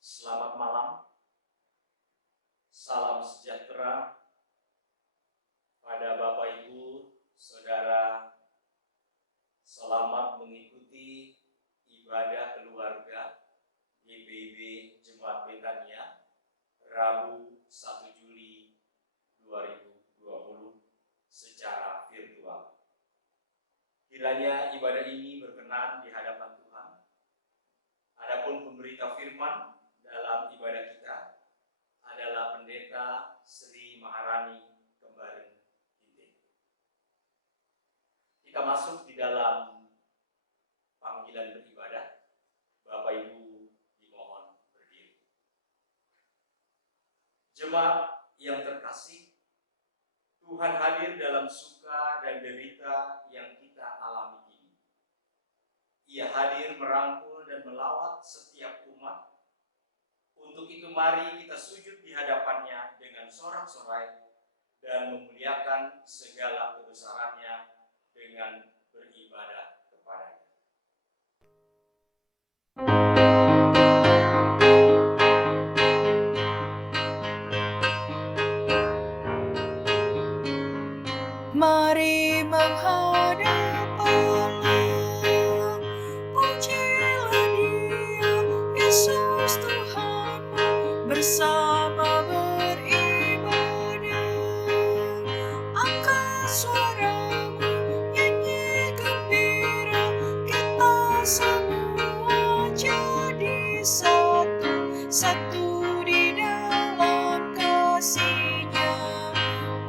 Selamat malam, salam sejahtera pada Bapak Ibu, Saudara. Selamat mengikuti ibadah keluarga GPIB Jemaat Betania Rabu 1 Juli 2020 secara virtual. Kiranya ibadah ini berkenan di hadapan Tuhan. Adapun pemberita firman dalam ibadah kita adalah Pendeta Sri Maharani Kembaring Ginting. Kita masuk di dalam panggilan beribadah. Bapak Ibu dimohon berdiri. Jemaat yang terkasih, Tuhan hadir dalam suka dan derita yang kita alami ini. Ia hadir merangkul dan melawat setiap umat. Untuk itu mari kita sujud di hadapannya dengan sorak-sorai dan memuliakan segala kebesarannya dengan beribadah kepadanya. Mari menghadap Allah, pujilah Dia, Yesus Tuhan, bersama beribadah. Angkat suaramu, nyanyi gembira, kita semua jadi satu di dalam kasih-Nya.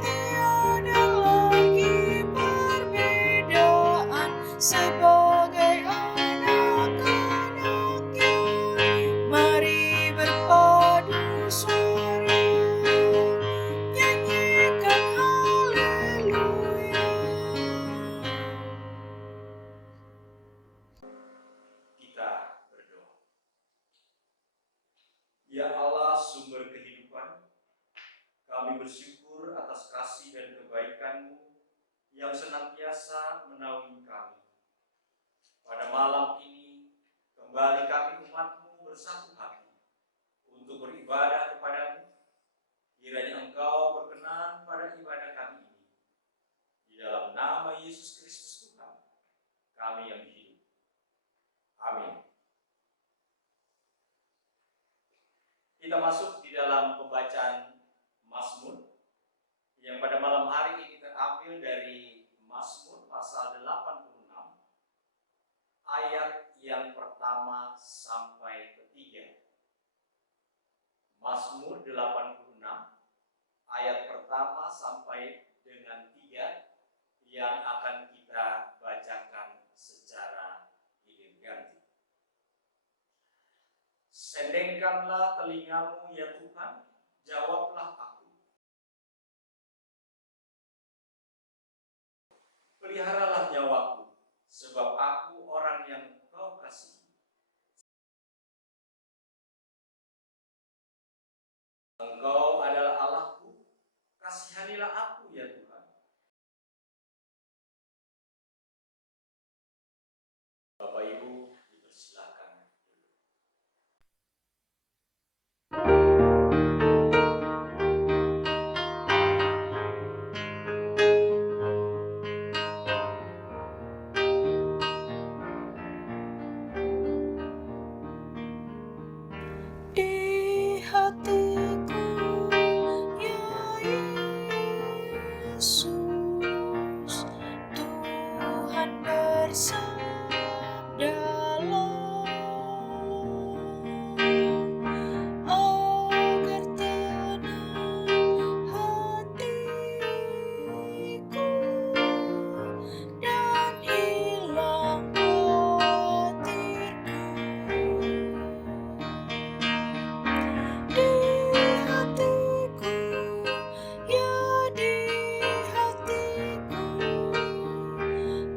Tiada lagi perbedaan, sebagai anak-anak-Nya. Mari berpadu suara, nyanyikan haleluya. Kita berdoa. Ya Allah, sumber kehidupan, kami bersyukur atas kasih dan kebaikan-Mu yang senantiasa menaungi kami. Pada malam ini, kembali kami umat-Mu bersatu hati untuk beribadah kepada-Mu. Kiranya Engkau berkenan pada ibadah kami ini. Di dalam nama Yesus Kristus Tuhan, kami yang hidup. Amin. Kita masuk di dalam pembacaan Mazmur yang pada malam hari ini terambil dari Mazmur pasal 86 ayat yang pertama sampai ketiga. Mazmur 86 ayat pertama sampai dengan 3 yang akan kita bacakan secara hilir ganti. Sendengkanlah telingamu ya Tuhan, jawablah aku. Peliharalah nyawaku, sebab aku orang yang Kau kasihi. Engkau adalah Allahku, kasihanilah aku ya Tuhan. Bapak Ibu dipersilakan dulu. Di hatiku, ya Yesus, Tuhan bersabdalah, agar tenang hatiku dan hilang khawatirku. Di hatiku, ya di hatiku,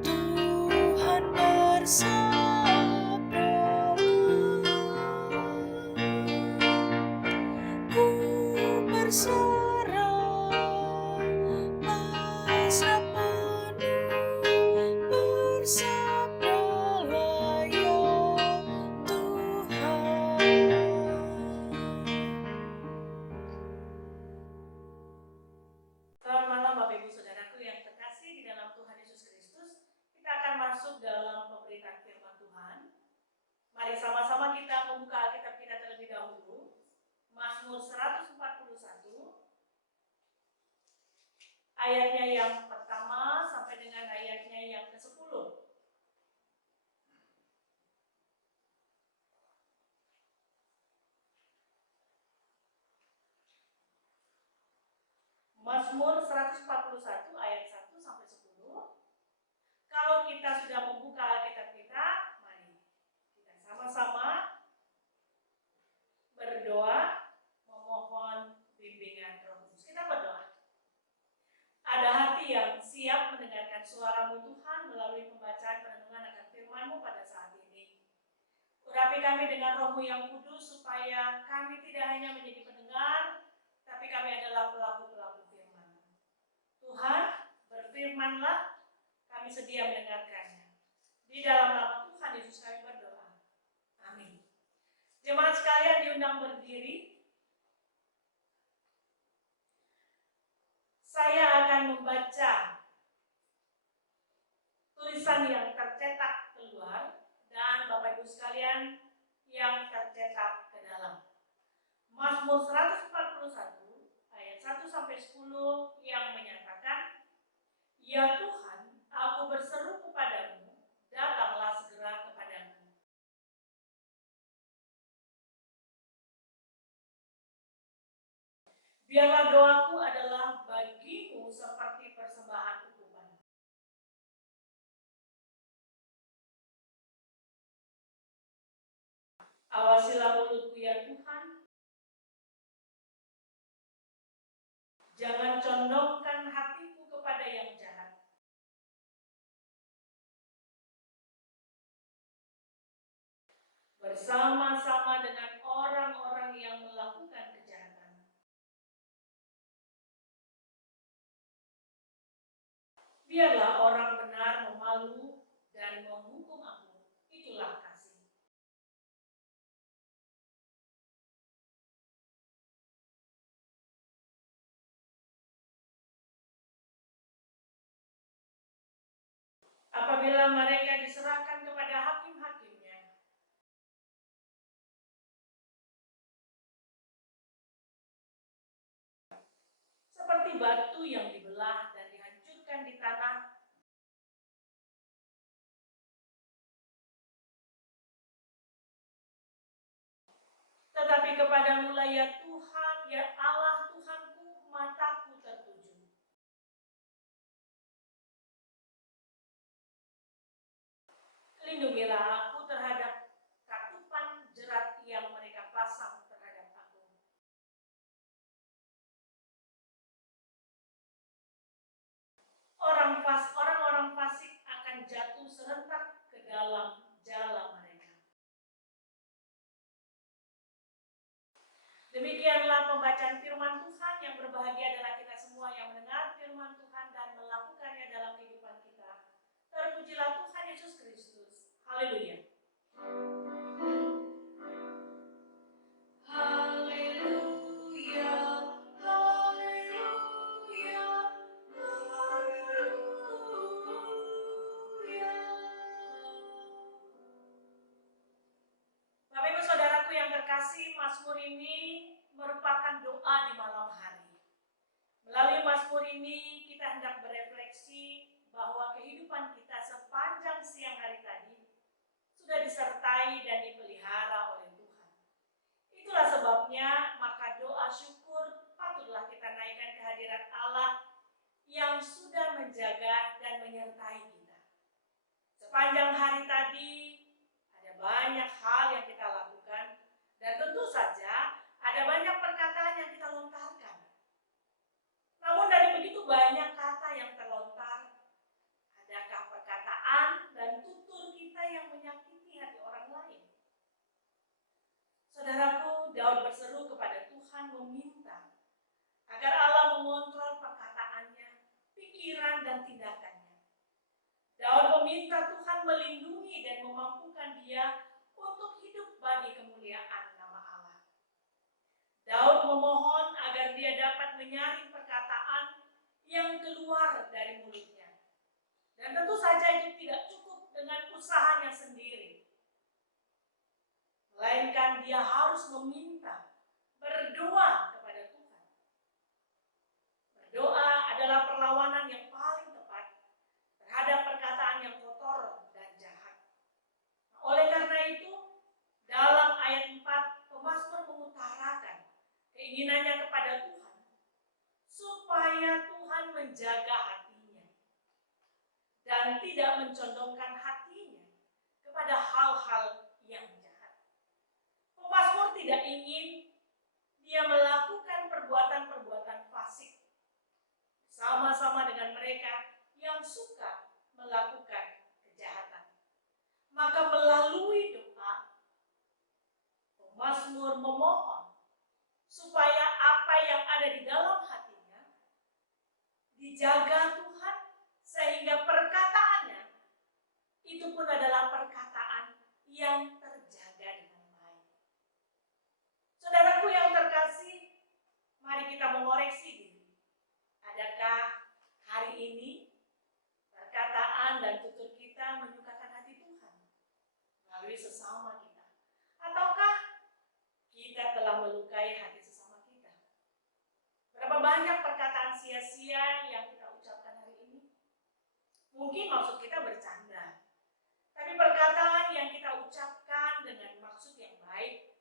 Tuhan bersabdalah, ku berserah, pasrah penuh, bersabdalah ya Tuhan. Mazmur 141 ayatnya yang pertama sampai dengan ayatnya yang ke-10. Mazmur 141 ayat 1 sampai 10. Kalau kita sudah membuka Alkitab kita, mari kita sama-sama berdoa memohon bimbingan Roh Kudus. Kita berdoa. Ada hati yang siap mendengarkan suara-Mu Tuhan melalui pembacaan perenungan akan firman-Mu pada saat ini. Urapi kami dengan Roh-Mu yang kudus supaya kami tidak hanya menjadi pendengar, tapi kami adalah pelaku-pelaku firman. Tuhan, berfirmanlah, kami sedia mendengarkannya. Di dalam nama Tuhan Yesus kami berdoa. Amin. Jemaat sekalian diundang berdiri. Saya akan membaca tulisan yang tercetak keluar dan Bapak Ibu sekalian yang tercetak ke dalam. Mazmur 141 ayat 1 sampai 10 yang menyatakan, "Ya Tuhan, aku berseru kepadamu, datanglah segera kepadaku. Biarlah doaku adalah bagimu seperti persembahan ukuman. Awasilah mulutku ya Tuhan, jangan condongkan hatiku kepada yang jahat. Bersama-sama dengan orang-orang yang melakukan kejahatan. Biarlah orang benar memalu dan menghukum aku. Itulah kasih. Apabila mereka diserahkan kepada hakim-hakimnya, seperti batu yang dibelah dan dihancurkan di tanah, tetapi kepadamu lah ya Tuhan, ya Allah Tuhanku, mataku tertuju. Lindungilah aku terhadap katupan jerat yang mereka pasang terhadap aku. Orang-orang fasik akan jatuh serentak ke dalam jala mereka. Demikianlah pembacaan firman Tuhan. Yang berbahagia adalah kita semua yang mendengar firman Tuhan dan melakukannya dalam kehidupan kita. Terpujilah Tuhan Yesus Kristus. Haleluya. Haleluya. Haleluya. Haleluya. Bapak Ibu Saudaraku yang terkasih, Mazmur ini merupakan doa di malam hari. Melalui Mazmur ini kita hendak berefleksi bahwa kehidupan kita sepanjang siang hari tadi sudah disertai dan dipelihara oleh Tuhan. Itulah sebabnya maka doa syukur patutlah kita naikkan kehadirat Allah yang sudah menjaga dan menyertai kita. Sepanjang hari tadi ada banyak hal yang kita lakukan dan tentu saja ada banyak perkataan yang kita lontarkan. Namun dari begitu banyak kata yang terlontar, adakah perkataan dan tutur kita yang menyakiti hati orang lain? Saudaraku, Daud berseru kepada Tuhan meminta agar Allah mengontrol perkataannya, pikiran dan tindakannya. Daud meminta Tuhan melindungi dan memampukan dia untuk hidup bagi kemuliaan nama Allah. Daud memohon agar dia dapat menyaring perkataan yang keluar dari mulutnya. Dan tentu saja itu tidak cukup dengan usahanya sendiri. Melainkan dia harus meminta, berdoa keinginannya kepada Tuhan, supaya Tuhan menjaga hatinya dan tidak mencondongkan hatinya kepada hal-hal yang jahat. Pemazmur tidak ingin dia melakukan perbuatan-perbuatan fasik sama-sama dengan mereka yang suka melakukan kejahatan. Maka melalui doa, pemazmur memohon supaya apa yang ada di dalam hatinya dijaga Tuhan, sehingga perkataannya itu pun adalah perkataan yang terjaga dengan baik. Saudaraku yang terkasih, mari kita mengoreksi diri. Adakah hari ini perkataan dan tutur kita menyukakan hati Tuhan melalui sesama kita? Ataukah kita telah melukai hati sesama kita? Berapa banyak perkataan sia-sia yang kita ucapkan hari ini? Mungkin maksud kita bercanda, tapi perkataan yang kita ucapkan dengan maksud yang baik,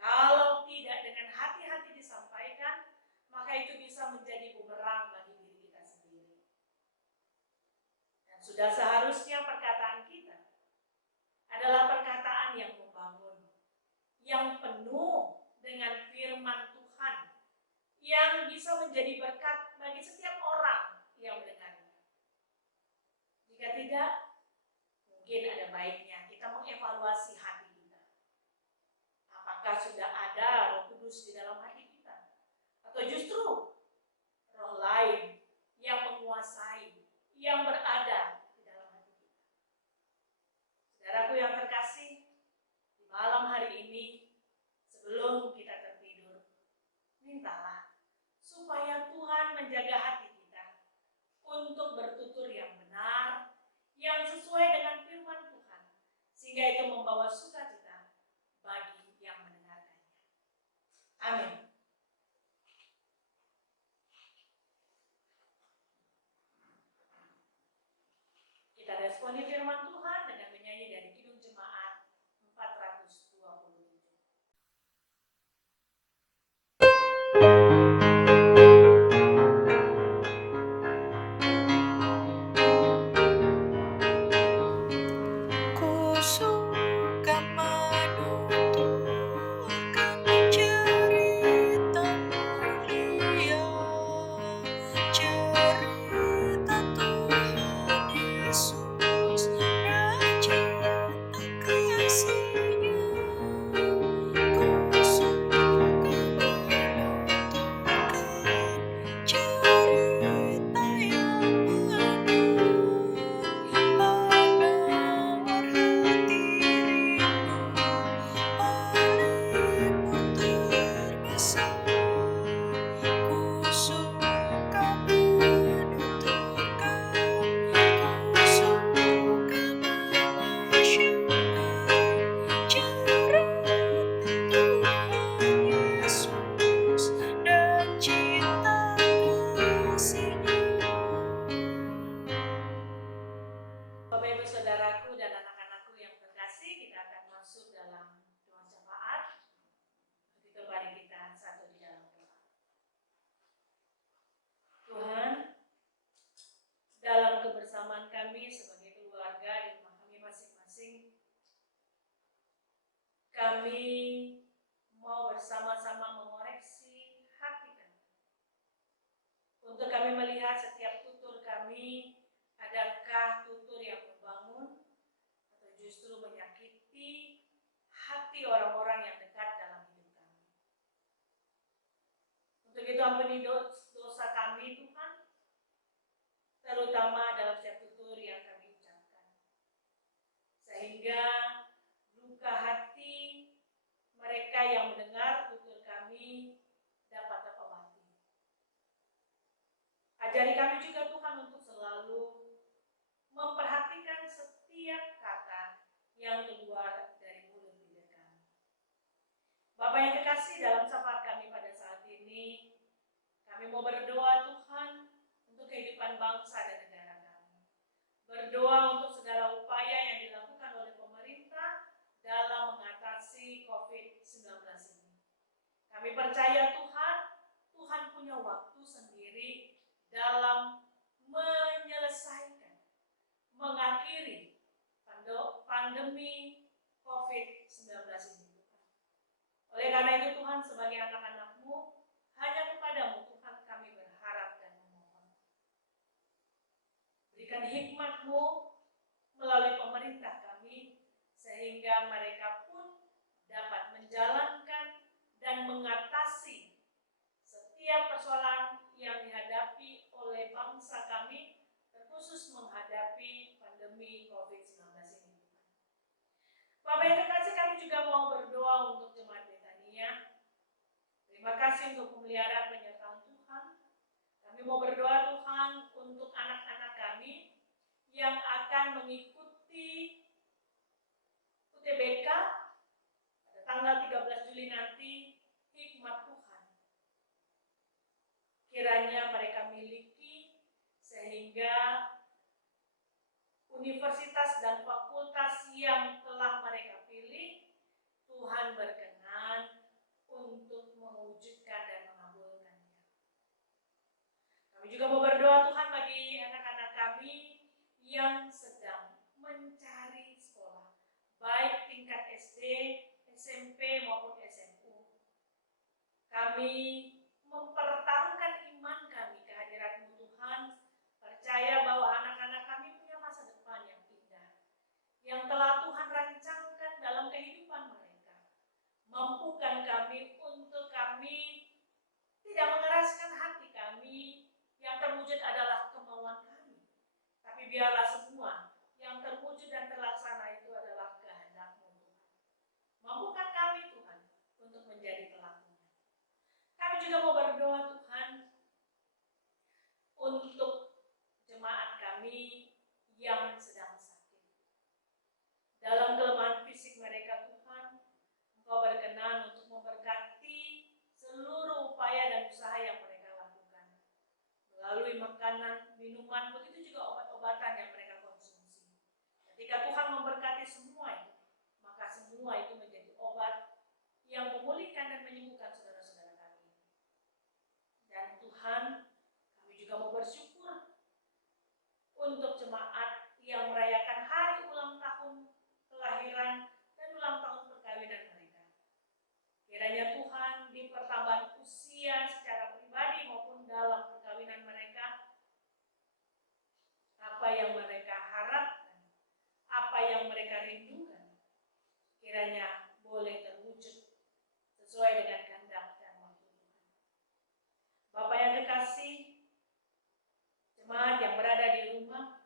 kalau tidak dengan hati-hati disampaikan, maka itu bisa menjadi bumerang bagi diri kita sendiri. Dan sudah seharusnya perkataan kita adalah perkataan yang membangun, yang penuh dengan firman Tuhan, yang bisa menjadi berkat bagi setiap orang yang mendengarnya. Jika tidak, mungkin ada baiknya kita mengevaluasi hati kita. Apakah sudah ada Roh Kudus di dalam hati kita? Atau justru roh lain yang menguasai, yang berada di dalam hati kita? Saudaraku yang terkasih, di malam hari ini, sebelum kita tertidur, mintalah supaya Tuhan menjaga hati kita untuk bertutur yang benar, yang sesuai dengan firman Tuhan, sehingga itu membawa sukacita bagi yang mendengarkannya. Amin. Kita responi firman Tuhan dengan menyanyi dari Kidung Jemaat 427. Ku suka menuturkan cerita mulia, cerita Tuhan Yesus dan cinta kasih-Nya. Ku suka menuturkan cerita yang benar, penawar hati rindu, pelipur terbesar. Ku suka menuturkan, ku suka memasyurkan cerita Tuhan Yesus dan cinta kasih-Nya. Bapak Ibu Saudaraku dan anak-anakku yang terkasih, kita akan masuk dalam doa syafaat. Begitu mari kita satu di dalam doa. Tuhan, dalam kebersamaan kami sebagai keluarga di rumah kami masing-masing, kami mau bersama-sama mengoreksi hati kami. Untuk kami melihat setiap tutur kami, adakah tutur yang membangun atau justru menyakiti hati orang-orang yang dekat dalam hidup kami. Untuk itu ampuni dosa kami Tuhan, terutama dalam setiap tutur yang kami ucapkan, sehingga luka hati mereka yang mendengar tutur kami dapat terobati. Ajari kami juga Tuhan untuk selalu memperhatikan setiap kata yang keluar dari mulut bibir kami. Bapak yang kekasih, dalam syafaat kami pada saat ini, kami mau berdoa Tuhan untuk kehidupan bangsa dan negara kami. Berdoa untuk segala upaya yang dilakukan oleh pemerintah dalam mengatasi COVID-19 ini. Kami percaya Tuhan, dalam menyelesaikan, mengakhiri pandemi COVID-19 ini. Oleh karena itu Tuhan, sebagai anak-anak-Mu, hanya kepada-Mu Tuhan kami berharap dan memohon. Berikan hikmat-Mu melalui pemerintah kami, sehingga mereka pun dapat menjalankan dan mengatasi setiap persoalan yang dihadapi oleh bangsa kami, terkhusus menghadapi pandemi COVID-19 ini. Bapak yang terkasih, kami juga mau berdoa untuk jemaat Betania. Terima kasih untuk pemeliharaan penyertaan Tuhan. Kami mau berdoa Tuhan untuk anak-anak kami yang akan mengikuti UTBK pada tanggal 13 Juli nanti. Hikmat Tuhan kiranya mereka miliki, sehingga universitas dan fakultas yang telah mereka pilih, Tuhan berkenan untuk mewujudkan dan mengabulkannya. Kami juga mau berdoa Tuhan bagi anak-anak kami yang sedang mencari sekolah, baik tingkat SD, SMP maupun SMU. Kami mempertaruhkan iman kami kehadirat-Mu Tuhan, percaya bahwa anak-anak kami punya masa depan yang indah, yang telah Tuhan rancangkan dalam kehidupan mereka. Mampukan kami untuk kami tidak mengeraskan hati kami, yang terwujud adalah kemauan kami, tapi biarlah semua yang terwujud dan terlaksana itu adalah kehendak-Mu Tuhan. Mampukan kami Tuhan untuk menjadi pelaku. Kami juga mau berdoa Tuhan untuk jemaat kami yang sedang sakit. Dalam kelemahan fisik mereka Tuhan, Engkau berkenan untuk memberkati seluruh upaya dan usaha yang mereka lakukan. Melalui makanan, minuman, begitu juga obat-obatan yang mereka konsumsi. Ketika Tuhan memberkati semua itu, maka semua itu menjadi obat yang memulihkan dan menyembuhkan saudara-saudara kami. Dan Tuhan, kami juga mau bersyukur untuk jemaat yang merayakan hari ulang tahun kelahiran dan ulang tahun perkawinan mereka. Kiranya Tuhan di pertambahan usia secara pribadi maupun dalam perkawinan mereka, apa yang mereka harapkan, apa yang mereka rindukan, kiranya boleh terwujud sesuai dengan kehendak dan waktu Tuhan. Bapak yang kekasih, jemaat yang berada di rumah,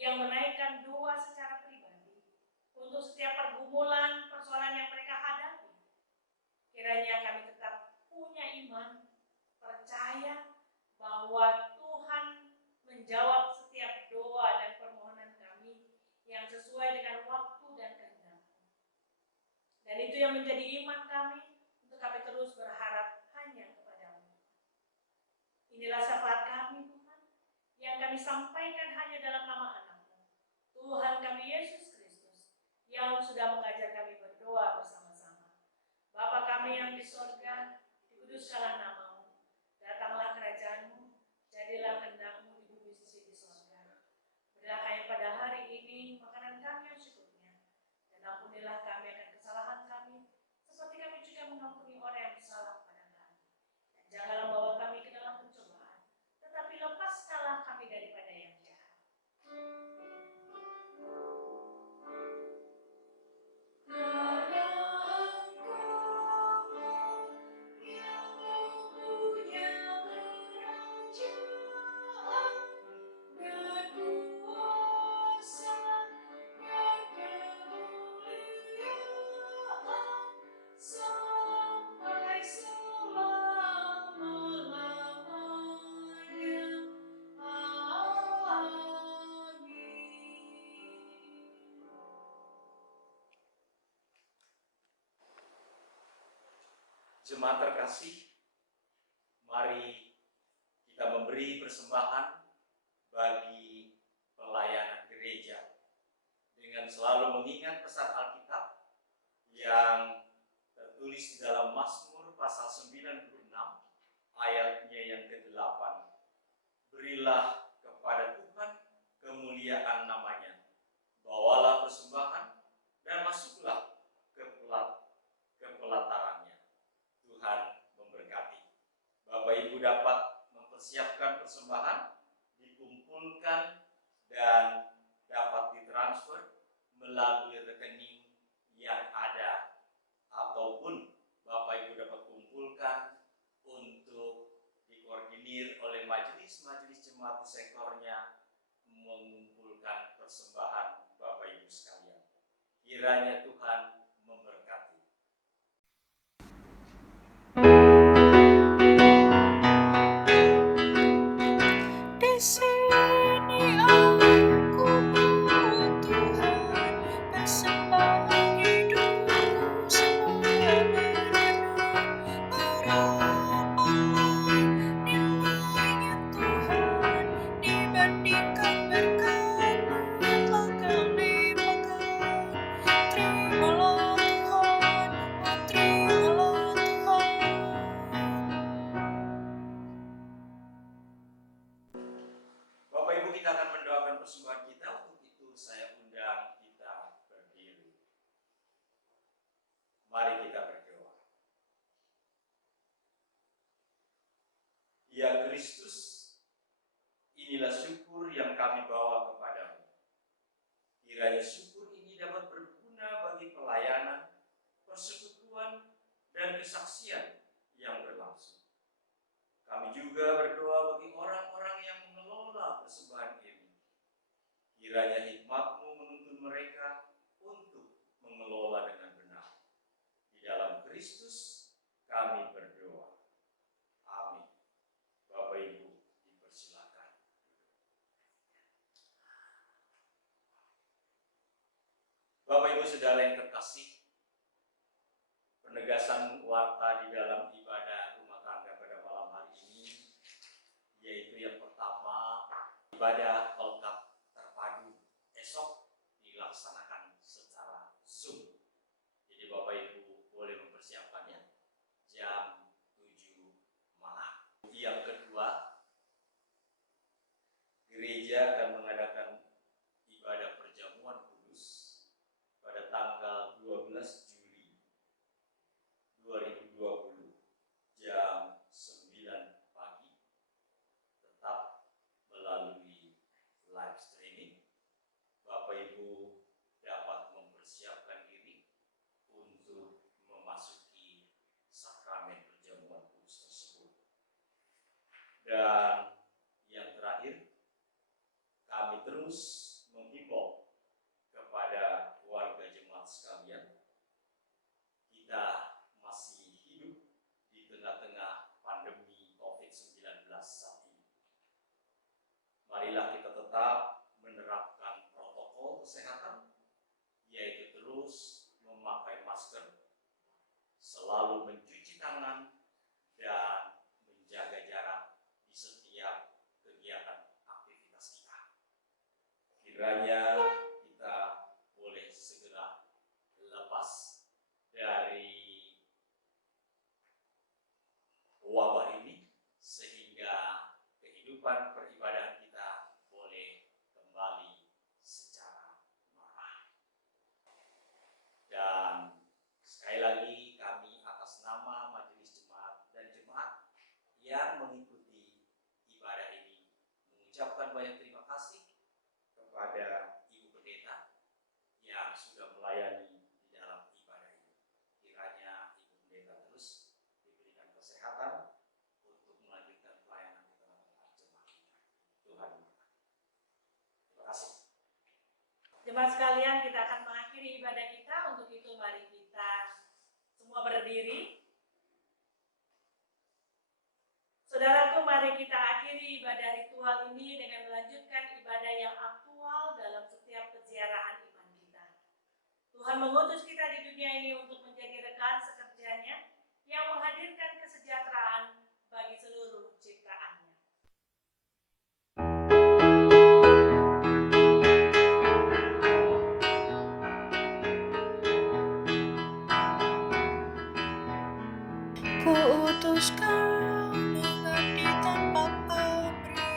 yang menaikkan doa secara pribadi untuk setiap pergumulan, persoalan yang mereka hadapi, kiranya kami tetap punya iman, percaya bahwa Tuhan menjawab setiap doa dan permohonan kami yang sesuai dengan waktu dan kehendak. Dan itu yang menjadi iman kami, untuk kami terus berharap hanya kepada-Mu. Inilah syafaat kami Tuhan, yang kami sampaikan hanya dalam nama anak-Mu, Tuhan kami Yesus Kristus, yang sudah mengajar kami berdoa bersama-sama. Bapa kami yang di sorga, dikuduskanlah nama-Mu, datanglah kerajaan-Mu, jadilah kehendak-Mu di bumi seperti di sorga. Berilah kami pada hari ini makanan kami yang secukupnya, dan ampunilah kami akan kesalahan kami, seperti kami juga mengampuni orang yang bersalah kepada kami. Dan janganlah bawa kami ke dalam pencobaan, tetapi lepaskanlah kami daripada yang jahat. Jemaat terkasih, mari kita memberi persembahan bagi pelayanan gereja dengan selalu mengingat pesan Alkitab yang tertulis di dalam Mazmur pasal 96 ayatnya yang ke-8. berilah kepada Tuhan kemuliaan namanya. Bawalah persembahan dan masuklah ke pelatarannya. Tuhan memberkati. Bapak Ibu dapat mempersiapkan persembahan, dikumpulkan, dan dapat ditransfer melalui rekening yang ada, ataupun Bapak Ibu dapat kumpulkan untuk dikoordinir oleh majelis-majelis jemaat di sektornya mengumpulkan persembahan Bapak Ibu sekalian. Kiranya Tuhan memberkati. Di sini aku mau Tuhan persembahan hidupku sebenarnya. Berapalah nilainya Tuhan dibandingkan berkat-Mu yang telah Kau limpahkan. Terimalah Tuhan, oh terimalah Tuhan. Bapak Ibu, kita akan mendoakan persembahan kita. Untuk itu saya undang kita berdiri. Mari kita berdoa. Ya Kristus, inilah syukur yang kami bawa kepadamu. Kiranya syukur ini dapat berguna bagi pelayanan, persekutuan, dan kesaksian yang berlangsung. Kami juga berdoa bagi orang-orang yang mengelola persembahan ini. Kiranya hikmat-Mu menuntun mereka untuk mengelola dengan benar. Di dalam Kristus kami berdoa. Amin. Bapak Ibu dipersilakan. Bapak Ibu saudara yang terkasih, penegasan warta di dalam ibadah rumah tangga pada malam hari ini, yaitu yang pertama, ibadah Alkitab terpadu esok dilaksanakan secara Zoom. Jadi Bapak Ibu boleh mempersiapkannya jam 7 malam. Yang kedua, gereja akan mengadakan ibadah perjamuan kudus pada tanggal 12 Juli 2020 jam 9 pagi, tetap melalui live streaming. Bapak Ibu dapat mempersiapkan diri untuk memasuki sakramen perjamuan kudus tersebut. Dan yang terakhir, kami terus menghimbau kepada warga jemaat sekalian, kita masih hidup di tengah-tengah pandemi COVID-19 saat ini. Marilah kita tetap menerapkan protokol kesehatan, yaitu terus memakai masker, selalu mencuci tangan, dan menjaga jarak di setiap kegiatan aktivitas kita. Kiranya kita boleh segera lepas dari wabah ini, sehingga kehidupan peribadahan kita boleh kembali secara normal. Dan sekali lagi kami atas nama Majelis Jemaat dan Jemaat yang mengikuti ibadah ini mengucapkan banyak terima kasih kepada Ibu Pendeta yang sudah melayani di dalam ibadah ini. Kiranya Ibu Pendeta terus diberikan kesehatan untuk melanjutkan pelayanan di tengah-tengah jemaat kita. Tuhan memberkati. Terima kasih. Jemaat sekalian, kita akan mengakhiri ibadah kita. Untuk itu mari kita semua berdiri. Saudaraku, mari kita akhiri ibadah ritual ini dengan melanjutkan ibadah yang aktual dalam setiap peziarahan iman kita. Tuhan mengutus kita di dunia ini untuk menjadi rekan sekerjanya yang menghadirkan kesejahteraan bagi seluruh ciptaannya. Ku utus Kau mengabdi tanpa pamrih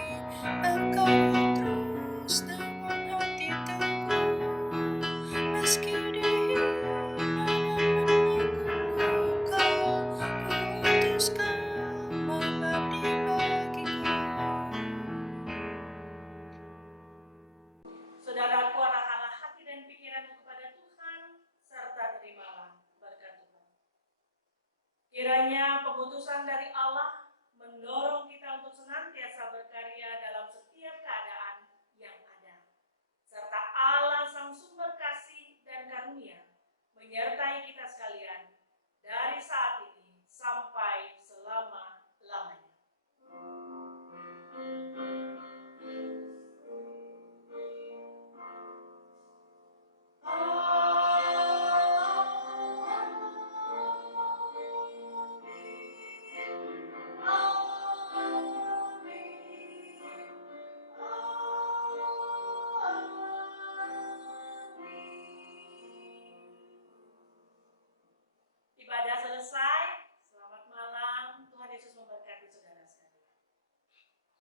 Kiranya pengutusan dari Allah mendorong kita untuk senantiasa berkarya dalam setiap keadaan yang ada. Serta Allah Sang Sumber Kasih dan Karunia menyertai